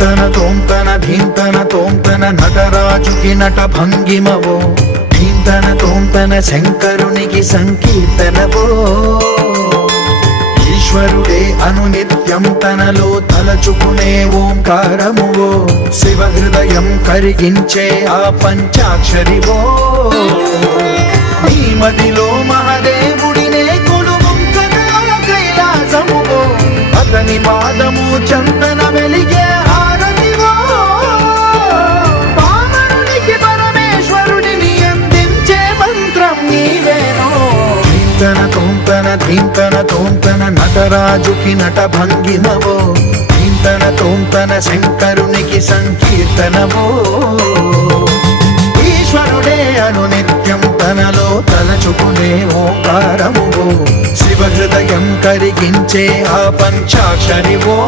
ధీంతన తోంతన ధీంతన తోంతన నటరాజుకి నట భంగిమవో ధీంతన తోంతన శంకరునికి సంకీర్తనవో ఈశ్వరుడే అనునిత్యం తనలో తలచుకునే ఓంకారమువో శివ హృదయం కరిగించే ఆ పంచాక్షరివో నీ మదిలో మహాదేవుడినే కొలువుంచగా కైలాసమువో అతని పాదము చందన వెలిగే హారతివో పామరునికి పరమేశ్వరుడిని అందించే మంత్రం నీవేనో ధీంతన తోంతన ధీంతన తోంతన నటరాజుకి నట భంగిమవో ధీంతన తోంతన శంకరునికి సంకీర్తనవో ఈశ్వరుడే అనునిత్యం తనలో తలచుకునే ఓంకారమువో శివ హృదయం కరిగించే ఆ పంచాక్షరివో